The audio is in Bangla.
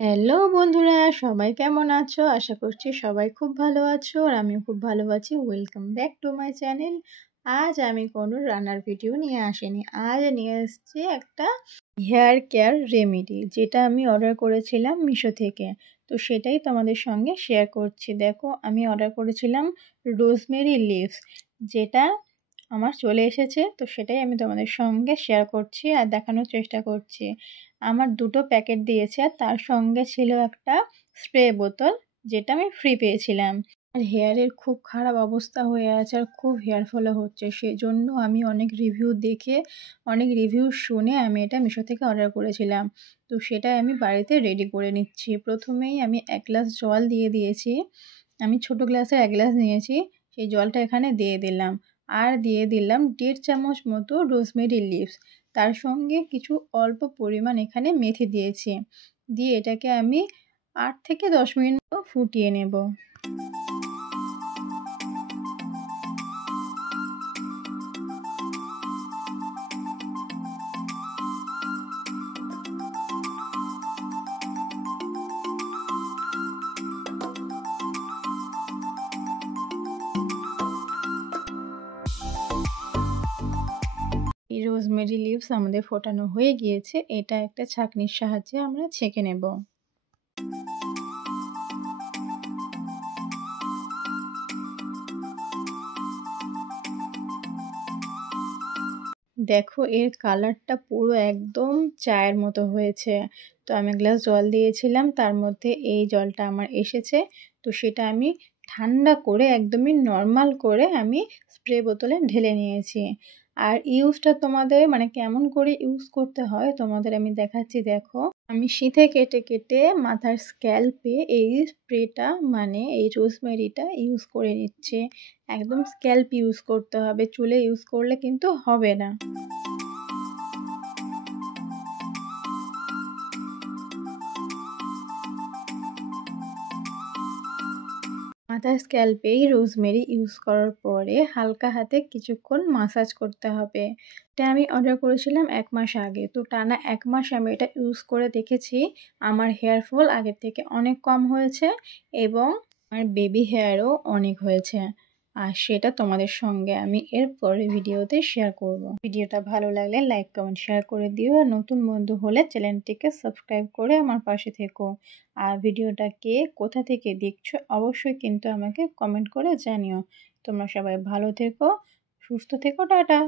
হ্যালো বন্ধুরা, সবাই কেমন আছো? আশা করছি সবাই খুব ভালো আছো আর আমিও খুব ভালো আছি। Welcome back to my channel. আজ আমি কোনো রান্নার ভিডিও নিয়ে আসিনি। আজ নিয়ে এসেছি একটা হেয়ার কেয়ার রেমেডি, যেটা আমি অর্ডার করেছিলাম মিশো থেকে। তো সেটাই তোমাদের সঙ্গে শেয়ার করছি। দেখো, আমি অর্ডার করেছিলাম রোজমেরি লিভস, যেটা আমার চলে এসেছে। তো সেটাই আমি তোমাদের সঙ্গে শেয়ার করছি আর দেখানোর চেষ্টা করছি। আমার 2টো প্যাকেট দিয়েছে আর তার সঙ্গে ছিল একটা স্প্রে বোতল, যেটা আমি ফ্রি পেয়েছিলাম। আর হেয়ারের খুব খারাপ অবস্থা হয়ে আছে আর খুব হেয়ার ফলও হচ্ছে, সেজন্য আমি অনেক রিভিউ দেখে, অনেক রিভিউ শুনে আমি এটা মিশো থেকে অর্ডার করেছিলাম। তো সেটাই আমি বাড়িতে রেডি করে নিচ্ছি। প্রথমেই আমি 1 গ্লাস জল দিয়ে দিয়েছি। আমি ছোট গ্লাসের 1 গ্লাস নিয়েছি, সেই জলটা এখানে দিয়ে দিলাম। আর দিয়ে দিলাম 1.5 চামচ মতো রোজমেরি লিভস। তার সঙ্গে কিছু অল্প পরিমাণ এখানে মেথি দিয়েছি। দিয়ে এটাকে আমি 8 থেকে 10 মিনিট মতো ফুটিয়ে নেব। এই রোজমেরি লিভস আমাদের ফোটানো হয়ে গিয়েছে। এটা একটা ছাঁকনির সাহায্যে আমরা ছেঁকে নেব। দেখো, এর কালারটা পুরো একদম চায়ের মতো হয়েছে। তো আমি গ্লাস জল দিয়েছিলাম, তার মধ্যে এই জলটা আমার এসেছে। তো সেটা আমি ঠান্ডা করে, একদমই নর্মাল করে আমি স্প্রে বোতলে ঢেলে নিয়েছি। আর ইউজটা তোমাদের কেমন করে ইউজ করতে হয় তোমাদের আমি দেখাচ্ছি। দেখো, আমি সিধে কেটে কেটে মাথার স্ক্যাল্পে এই স্প্রেটা এই রোজমেরিটা ইউজ করে নিচ্ছে। একদম স্ক্যাল্প ইউজ করতে হবে, চুলে ইউজ করলে কিন্তু হবে না। মাথার স্ক্যাল্পেই রোজমেরি ইউজ করার পরে হালকা হাতে কিছুক্ষণ মাসাজ করতে হবে। এটা আমি অর্ডার করেছিলাম 1 মাস আগে। তো টানা 1 মাস আমি এটা ইউজ করে দেখেছি। আমার হেয়ার ফল আগের থেকে অনেক কম হয়েছে এবং আমার বেবি হেয়ারও অনেক হয়েছে। আর সেটা তোমাদের সঙ্গে আমি এর পরের ভিডিওতে শেয়ার করব। ভিডিওটা ভালো লাগলে লাইক, কমেন্ট, শেয়ার করে দিও। আর নতুন বন্ধু হলে চ্যানেলটিকে সাবস্ক্রাইব করে আমার পাশে থেকো। আর ভিডিওটা কে কোথা থেকে দেখছো অবশ্যই কিন্তু আমাকে কমেন্ট করে জানিও। তোমরা সবাই ভালো থেকো, সুস্থ থেকো, টাটা।